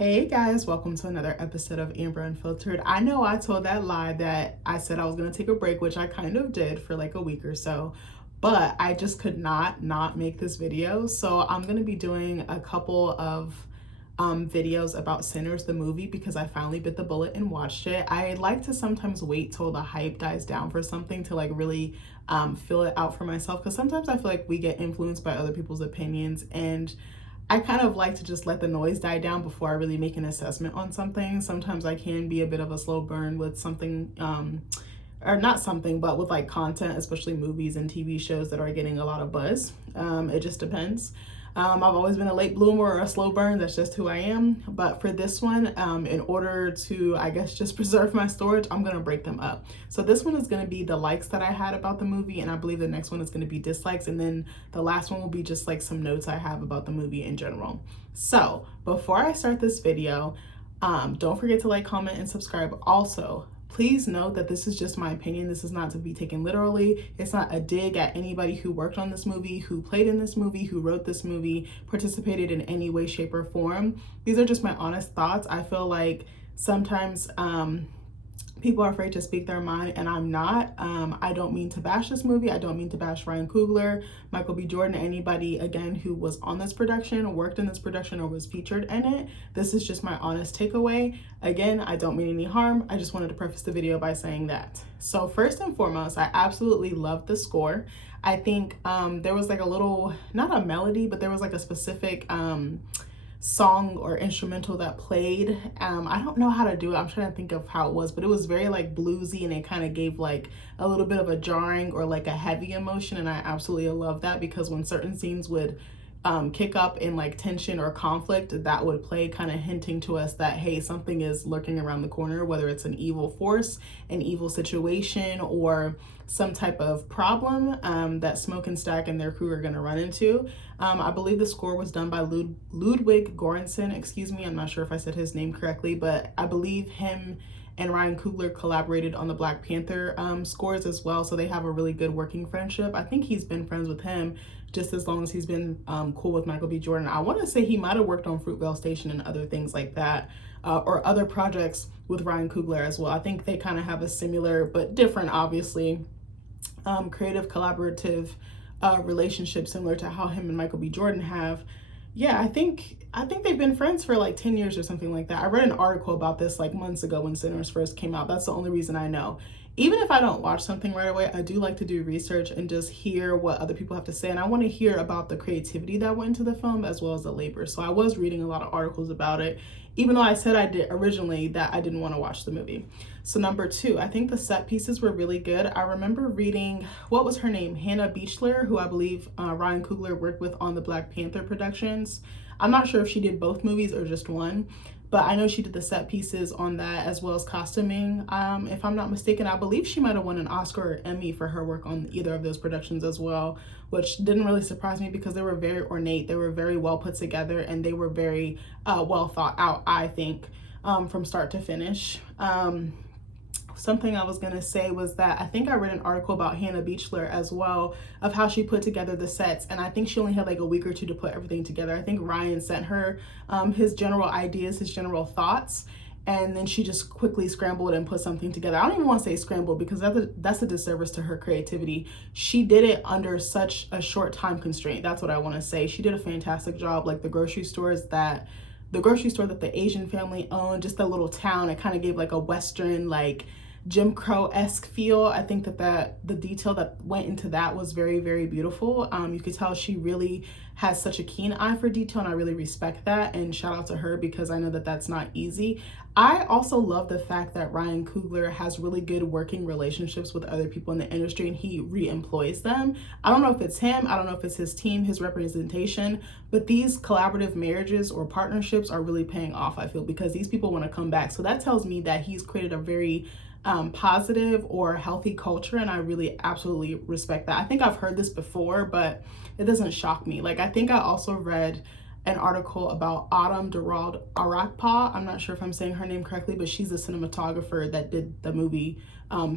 Hey guys, welcome to another episode of Amber Unfiltered. I know I told that lie that I said I was going to take a break, which I kind of did for like a week or so, but I just could not make this video. So I'm going to be doing a couple of videos about Sinners, the movie, because I finally bit the bullet and watched it. I like to sometimes wait till the hype dies down for something to like really feel it out for myself, because sometimes I feel like we get influenced by other people's opinions, and I kind of like to just let the noise die down before I really make an assessment on something. Sometimes I can be a bit of a slow burn with something, or not something, but with like content, especially movies and TV shows that are getting a lot of buzz. It just depends. I've always been a late bloomer or a slow burn. That's just who I am. But for this one, in order to, I guess, just preserve my storage, I'm going to break them up. So this one is going to be the likes that I had about the movie, and I believe the next one is going to be dislikes. And then the last one will be just like some notes I have about the movie in general. So before I start this video, don't forget to like, comment, and subscribe. Also, please note that this is just my opinion. This is not to be taken literally. It's not a dig at anybody who worked on this movie, who played in this movie, who wrote this movie, participated in any way, shape, or form. These are just my honest thoughts. I feel like sometimes people are afraid to speak their mind, and I'm not. I don't mean to bash this movie. I don't mean to bash Ryan Coogler, Michael B. Jordan, anybody, again, who was on this production, worked in this production, or was featured in it. This is just my honest takeaway. Again, I don't mean any harm. I just wanted to preface the video by saying that. So first and foremost, I absolutely loved the score. I think there was like a little, not a melody, but there was like a specific song or instrumental that played. I don't know how to do it. I'm trying to think of how it was, but it was very like bluesy, and it kind of gave like a little bit of a jarring or like a heavy emotion, and I absolutely love that, because when certain scenes would kick up in like tension or conflict, that would play, kind of hinting to us that, hey, something is lurking around the corner, whether it's an evil force, an evil situation, or some type of problem that Smoke and Stack and their crew are going to run into. I believe the score was done by Ludwig Göransson. Excuse me, I'm not sure if I said his name correctly, but I believe him and Ryan Coogler collaborated on the Black Panther scores as well, so they have a really good working friendship. I think he's been friends with him just as long as he's been cool with Michael B. Jordan. I want to say he might have worked on Fruitvale Station and other things like that, or other projects with Ryan Coogler as well. I think they kind of have a similar but different, obviously, creative collaborative relationship, similar to how him and Michael B. Jordan have. Yeah, I think they've been friends for like 10 years or something like that. I read an article about this like months ago when Sinners first came out. That's the only reason I know. Even if I don't watch something right away, I do like to do research and just hear what other people have to say. And I want to hear about the creativity that went into the film as well as the labor. So I was reading a lot of articles about it, even though I said I did originally that I didn't want to watch the movie. So number two, I think the set pieces were really good. I remember reading, what was her name? Hannah Beachler, who I believe Ryan Coogler worked with on the Black Panther productions. I'm not sure if she did both movies or just one, but I know she did the set pieces on that as well as costuming. If I'm not mistaken, I believe she might have won an Oscar or Emmy for her work on either of those productions as well, which didn't really surprise me because they were very ornate, they were very well put together, and they were very well thought out, I think, from start to finish. Something I was going to say was that I think I read an article about Hannah Beachler as well, of how she put together the sets, and I think she only had like a week or two to put everything together. I think Ryan sent her his general ideas, his general thoughts, and then she just quickly scrambled and put something together. I don't even want to say scrambled, because that's a disservice to her creativity. She did it under such a short time constraint. That's what I want to say. She did a fantastic job. Like the grocery store that the Asian family owned, just that little town, it kind of gave like a Western, like Jim Crow-esque feel. I think that the detail that went into that was very, very beautiful. You could tell she really has such a keen eye for detail, and I really respect that, and shout out to her, because I know that that's not easy. I also love the fact that Ryan Coogler has really good working relationships with other people in the industry, and he re-employs them. I don't know if it's him, I don't know if it's his team, his representation, but these collaborative marriages or partnerships are really paying off, I feel, because these people want to come back. So that tells me that he's created a very positive or healthy culture, and I really absolutely respect that. I think I've heard this before, but it doesn't shock me. Like, I think I also read an article about Autumn Durald Arakpa. I'm not sure if I'm saying her name correctly, but she's the cinematographer that did the movie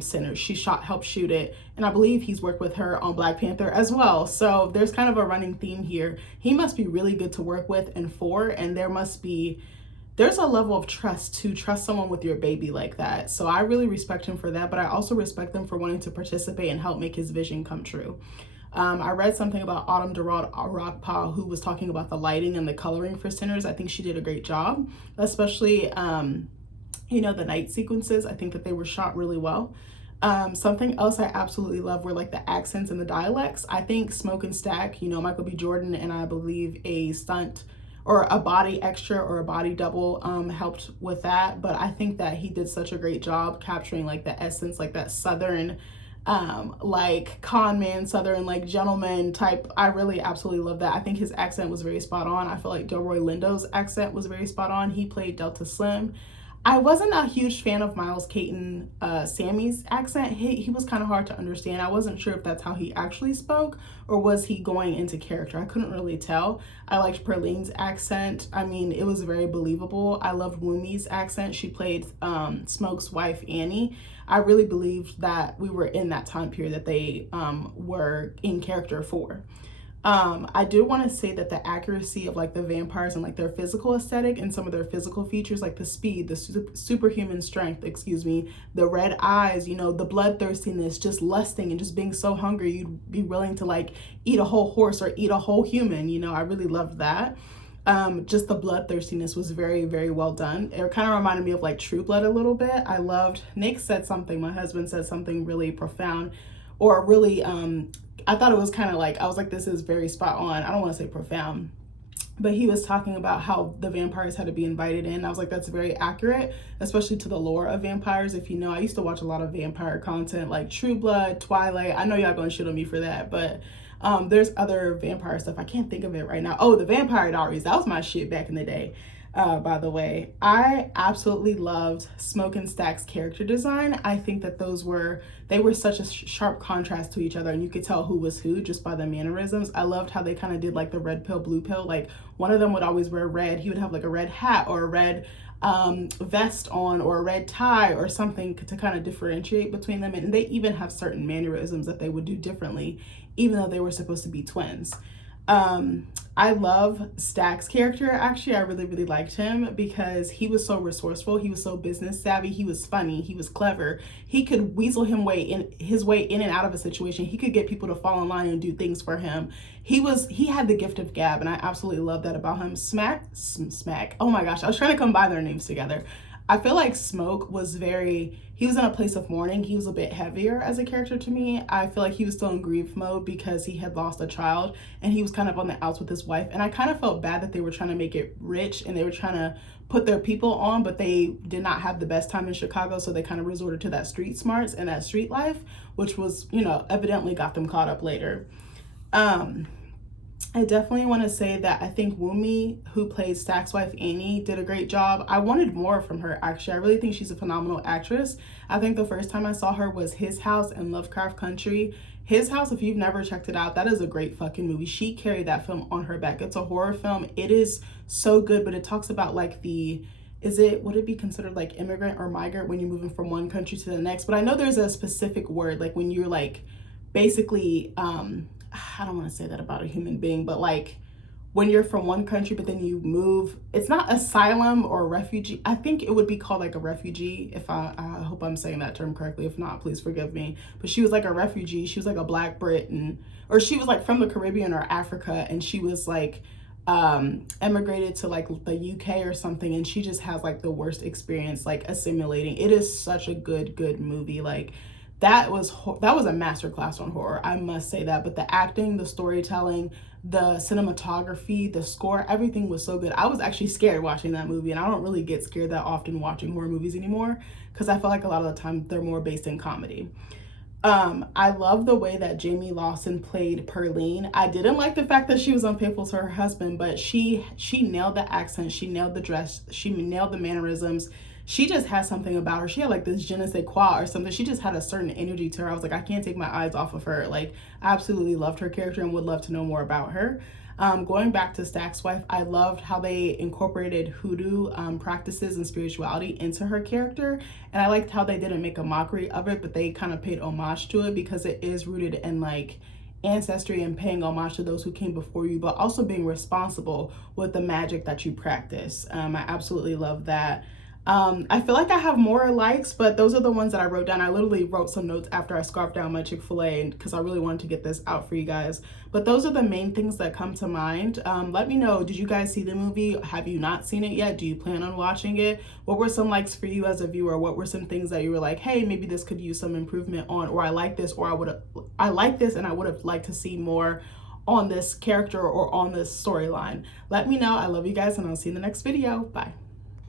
Sinners. She helped shoot it, and I believe he's worked with her on Black Panther as well. So there's kind of a running theme here. He must be really good to work with and for, and there must be there's a level of trust to trust someone with your baby like that. So I really respect him for that, but I also respect them for wanting to participate and help make his vision come true. I read something about Autumn Durrell Rockpaw, who was talking about the lighting and the coloring for Sinners. I think she did a great job, especially, you know, the night sequences. I think that they were shot really well. Something else I absolutely love were like the accents and the dialects. I think Smoke and Stack, you know, Michael B. Jordan and I believe a stunt or a body extra or a body double helped with that. But I think that he did such a great job capturing like the essence, like that Southern like con man, Southern like gentleman type. I really absolutely love that. I think his accent was very spot on. I feel like Delroy Lindo's accent was very spot on. He played Delta Slim. I wasn't a huge fan of Miles Caton, Sammy's accent. He was kind of hard to understand. I wasn't sure if that's how he actually spoke or was he going into character. I couldn't really tell. I liked Perline's accent. I mean, it was very believable. I loved Wumi's accent. She played Smoke's wife, Annie. I really believed that we were in that time period that they were in character for. I do want to say that the accuracy of like the vampires and like their physical aesthetic and some of their physical features, like the speed, the superhuman strength, excuse me, the red eyes, you know, the bloodthirstiness, just lusting and just being so hungry you'd be willing to like eat a whole horse or eat a whole human. You know, I really loved that. Just the bloodthirstiness was very, very well done. It kind of reminded me of like True Blood a little bit. I loved, Nick said something, my husband said something really profound or really, I thought it was kind of like, I was like, this is very spot on. I don't want to say profound, but he was talking about how the vampires had to be invited in. I was like, that's very accurate, especially to the lore of vampires. If you know, I used to watch a lot of vampire content like True Blood, Twilight. I know y'all gonna shit on me for that, but there's other vampire stuff. I can't think of it right now. Oh, the Vampire Diaries. That was my shit back in the day. By the way, I absolutely loved Smoke and Stack's character design. I think that they were such a sharp contrast to each other, and you could tell who was who just by the mannerisms. I loved how they kind of did like the red pill, blue pill. Like one of them would always wear red. He would have like a red hat or a red vest on or a red tie or something to kind of differentiate between them. And they even have certain mannerisms that they would do differently, even though they were supposed to be twins. I love Stack's character. Actually, I really, really liked him because he was so resourceful. He was so business savvy. He was funny. He was clever. He could weasel his way in and out of a situation. He could get people to fall in line and do things for him. He had the gift of gab, and I absolutely love that about him. Smack. Oh my gosh, I was trying to combine their names together. I feel like Smoke was he was in a place of mourning. He was a bit heavier as a character to me. I feel like he was still in grief mode because he had lost a child and he was kind of on the outs with his wife. And I kind of felt bad that they were trying to make it rich and they were trying to put their people on, but they did not have the best time in Chicago. So they kind of resorted to that street smarts and that street life, which was, you know, evidently got them caught up later. I definitely want to say that I think Wumi, who played Stack's wife Annie, did a great job. I wanted more from her, actually. I really think she's a phenomenal actress. I think the first time I saw her was His House in Lovecraft Country. His House, if you've never checked it out, that is a great fucking movie. She carried that film on her back. It's a horror film. It is so good, but it talks about like would it be considered like immigrant or migrant when you're moving from one country to the next? But I know there's a specific word, like when you're like basically, I don't want to say that about a human being, but like when you're from one country, but then you move, it's not asylum or refugee. I think it would be called like a refugee. If I hope I'm saying that term correctly. If not, please forgive me. But she was like a refugee. She was like a Black Brit or she was like from the Caribbean or Africa. And she was like, emigrated to like the UK or something. And she just has like the worst experience, like assimilating. It is such a good movie. Like, that was a masterclass on horror, I must say that. But the acting, the storytelling, the cinematography, the score, everything was so good. I was actually scared watching that movie, and I don't really get scared that often watching horror movies anymore because I feel like a lot of the time they're more based in comedy. I love the way that Jamie Lawson played Perline. I didn't like the fact that she was unfaithful to her husband, but she nailed the accent, she nailed the dress, she nailed the mannerisms. She just had something about her. She had like this je ne sais quoi or something. She just had a certain energy to her. I was like, I can't take my eyes off of her. Like, I absolutely loved her character and would love to know more about her. Going back to Stack's wife, I loved how they incorporated hoodoo practices and spirituality into her character. And I liked how they didn't make a mockery of it, but they kind of paid homage to it because it is rooted in like ancestry and paying homage to those who came before you, but also being responsible with the magic that you practice. I absolutely love that. I feel like I have more likes, but those are the ones that I wrote down. I literally wrote some notes after I scarfed down my Chick-fil-A because I really wanted to get this out for you guys. But those are the main things that come to mind. Let me know, did you guys see the movie? Have you not seen it yet? Do you plan on watching it? What were some likes for you as a viewer? What were some things that you were like, hey, maybe this could use some improvement on, or I like this, or I like this and I would have liked to see more on this character or on this storyline? Let me know. I love you guys and I'll see you in the next video. Bye.